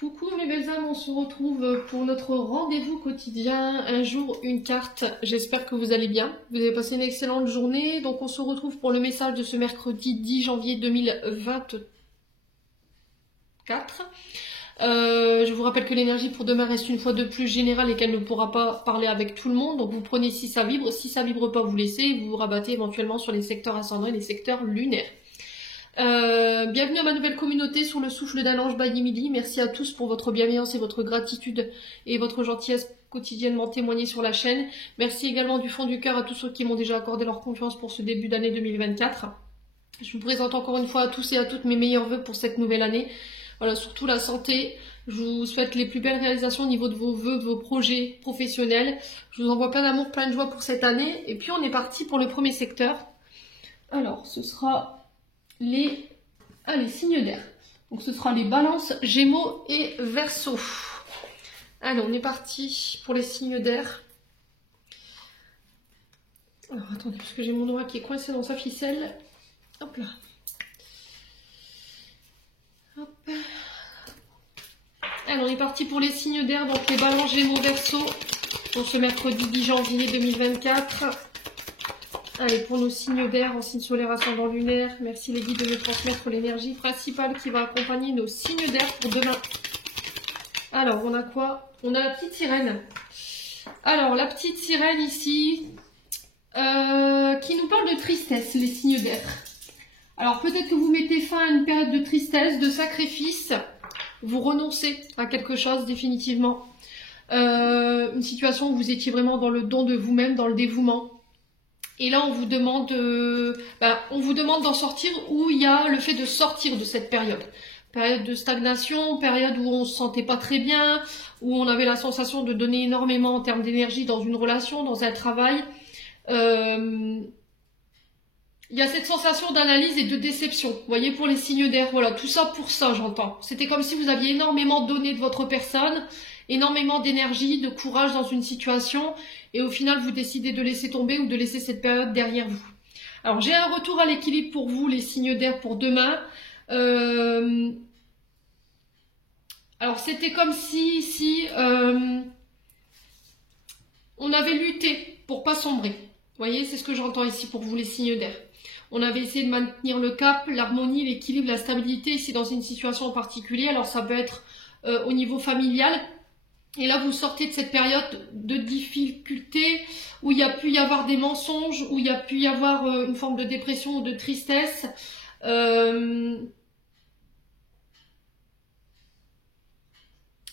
Coucou mes belles âmes, on se retrouve pour notre rendez-vous quotidien, un jour, une carte. J'espère que vous allez bien, vous avez passé une excellente journée. Donc on se retrouve pour le message de ce mercredi 10 janvier 2024. Je vous rappelle que l'énergie pour demain reste une fois de plus générale et qu'elle ne pourra pas parler avec tout le monde. Donc vous prenez si ça vibre pas, vous laissez et vous vous rabattez éventuellement sur les secteurs ascendants et les secteurs lunaires. Bienvenue à ma nouvelle communauté sur le souffle d'un ange by Emily. Merci à tous pour votre bienveillance et votre gratitude et votre gentillesse quotidiennement témoignée sur la chaîne. Merci également du fond du cœur à tous ceux qui m'ont déjà accordé leur confiance pour ce début d'année 2024. Je vous présente encore une fois à tous et à toutes mes meilleurs vœux pour cette nouvelle année. Voilà, surtout la santé. Je vous souhaite les plus belles réalisations au niveau de vos vœux, de vos projets professionnels. Je vous envoie plein d'amour, plein de joie pour cette année. Et puis on est parti pour le premier secteur. Alors, ce sera les signes d'air. Donc ce sera les balances, gémeaux et verseaux. Allez, on est parti pour les signes d'air. Alors attendez, parce que j'ai mon doigt qui est coincé dans sa ficelle. Hop là. Hop. Alors on est parti pour les signes d'air, donc les balances, gémeaux, verseaux. Donc ce mercredi 10 janvier 2024. Allez, pour nos signes d'air en signe solaire ascendant lunaire, merci les guides de me transmettre l'énergie principale qui va accompagner nos signes d'air pour demain. Alors, on a quoi? On a la petite sirène. Alors, la petite sirène ici, qui nous parle de tristesse, les signes d'air. Alors, peut-être que vous mettez fin à une période de tristesse, de sacrifice, vous renoncez à quelque chose définitivement. Une situation où vous étiez vraiment dans le don de vous-même, dans le dévouement. Et là, on vous demande d'en sortir, où il y a le fait de sortir de cette période. Période de stagnation, période où on se sentait pas très bien, où on avait la sensation de donner énormément en termes d'énergie dans une relation, dans un travail. Il y a cette sensation d'analyse et de déception. Vous voyez, pour les signes d'air, voilà, tout ça pour ça, j'entends. C'était comme si vous aviez énormément donné de votre personne, énormément d'énergie, de courage dans une situation, et au final, vous décidez de laisser tomber ou de laisser cette période derrière vous. Alors, j'ai un retour à l'équilibre pour vous, les signes d'air, pour demain. Alors, c'était comme si on avait lutté pour pas sombrer. Vous voyez, c'est ce que j'entends ici pour vous, les signes d'air. On avait essayé de maintenir le cap, l'harmonie, l'équilibre, la stabilité, ici dans une situation en particulier. Alors, ça peut être au niveau familial. Et là, vous sortez de cette période de difficulté où il y a pu y avoir des mensonges, où il y a pu y avoir une forme de dépression ou de tristesse.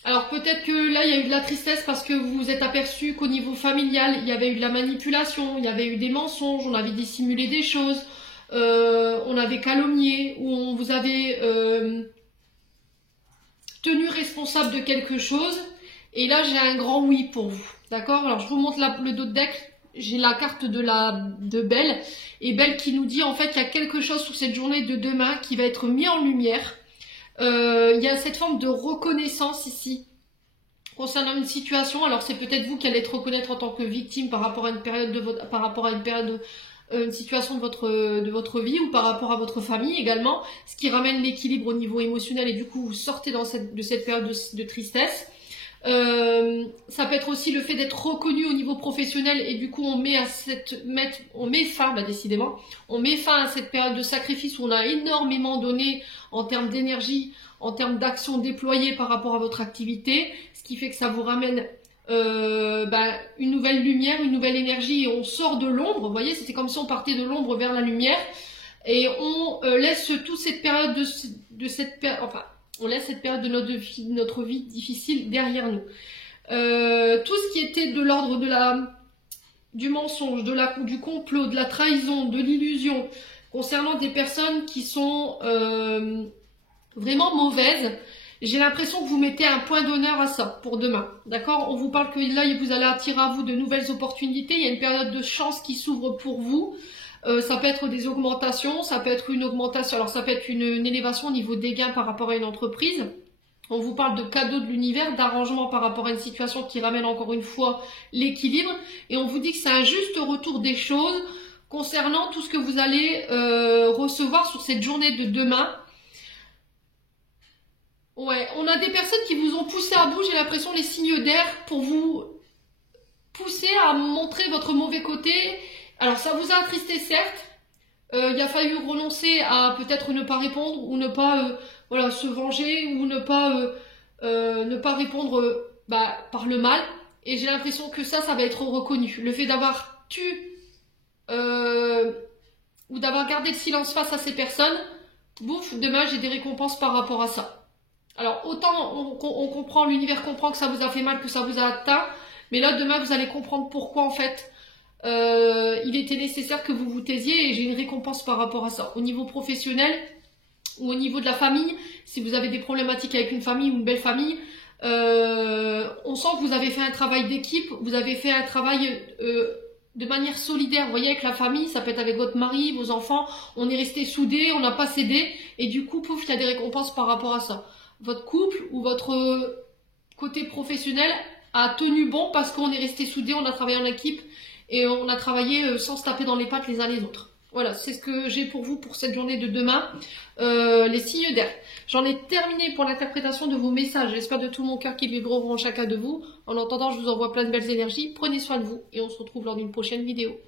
Alors peut-être que là, il y a eu de la tristesse parce que vous vous êtes aperçu qu'au niveau familial, il y avait eu de la manipulation, il y avait eu des mensonges, on avait dissimulé des choses, on avait calomnié, ou on vous avait tenu responsable de quelque chose. Et là, j'ai un grand oui pour vous. D'accord? Alors, je vous montre le dos de deck. J'ai la carte de Belle. Et Belle qui nous dit, en fait, qu'il y a quelque chose sur cette journée de demain qui va être mis en lumière. Il y a cette forme de reconnaissance ici. Concernant une situation. Alors, c'est peut-être vous qui allez être reconnaître en tant que victime par rapport à une période une situation de votre vie ou par rapport à votre famille également. Ce qui ramène l'équilibre au niveau émotionnel et du coup, vous sortez de cette période de tristesse. Ça peut être aussi le fait d'être reconnu au niveau professionnel et du coup on met fin à cette période de sacrifice où on a énormément donné en termes d'énergie, en termes d'actions déployées par rapport à votre activité, ce qui fait que ça vous ramène une nouvelle lumière, une nouvelle énergie et on sort de l'ombre. Vous voyez, c'était comme si on partait de l'ombre vers la lumière et on laisse toute cette période on laisse cette période de notre vie difficile derrière nous. Tout ce qui était de l'ordre du mensonge, du complot, de la trahison, de l'illusion, concernant des personnes qui sont vraiment mauvaises, j'ai l'impression que vous mettez un point d'honneur à ça pour demain. D'accord? On vous parle que là, vous allez attirer à vous de nouvelles opportunités. Il y a une période de chance qui s'ouvre pour vous. Ça peut être des augmentations, ça peut être une augmentation, alors ça peut être une élévation au niveau des gains par rapport à une entreprise. On vous parle de cadeaux de l'univers, d'arrangement par rapport à une situation qui ramène encore une fois l'équilibre. Et on vous dit que c'est un juste retour des choses concernant tout ce que vous allez recevoir sur cette journée de demain. Ouais, on a des personnes qui vous ont poussé à bout, j'ai l'impression, les signes d'air pour vous pousser à montrer votre mauvais côté. Alors ça vous a attristé, certes. Il a fallu renoncer à peut-être ne pas répondre ou ne pas voilà, se venger ou ne pas répondre par le mal. Et j'ai l'impression que ça va être reconnu. Le fait d'avoir ou d'avoir gardé le silence face à ces personnes, bouf, demain j'ai des récompenses par rapport à ça. Alors autant on comprend, l'univers comprend que ça vous a fait mal, que ça vous a atteint, mais là demain vous allez comprendre pourquoi en fait il était nécessaire que vous vous taisiez et j'ai une récompense par rapport à ça. Au niveau professionnel ou au niveau de la famille, si vous avez des problématiques avec une famille ou une belle famille, on sent que vous avez fait un travail d'équipe, vous avez fait un travail de manière solidaire. Vous voyez, avec la famille, ça peut être avec votre mari, vos enfants, on est resté soudés, on n'a pas cédé et du coup, pouf, il y a des récompenses par rapport à ça. Votre couple ou votre côté professionnel a tenu bon parce qu'on est resté soudés, on a travaillé en équipe et on a travaillé sans se taper dans les pattes les uns les autres. Voilà, c'est ce que j'ai pour vous pour cette journée de demain. Les signes d'air. J'en ai terminé pour l'interprétation de vos messages. J'espère de tout mon cœur qu'ils vibreront chacun de vous. En attendant, je vous envoie plein de belles énergies. Prenez soin de vous et on se retrouve lors d'une prochaine vidéo.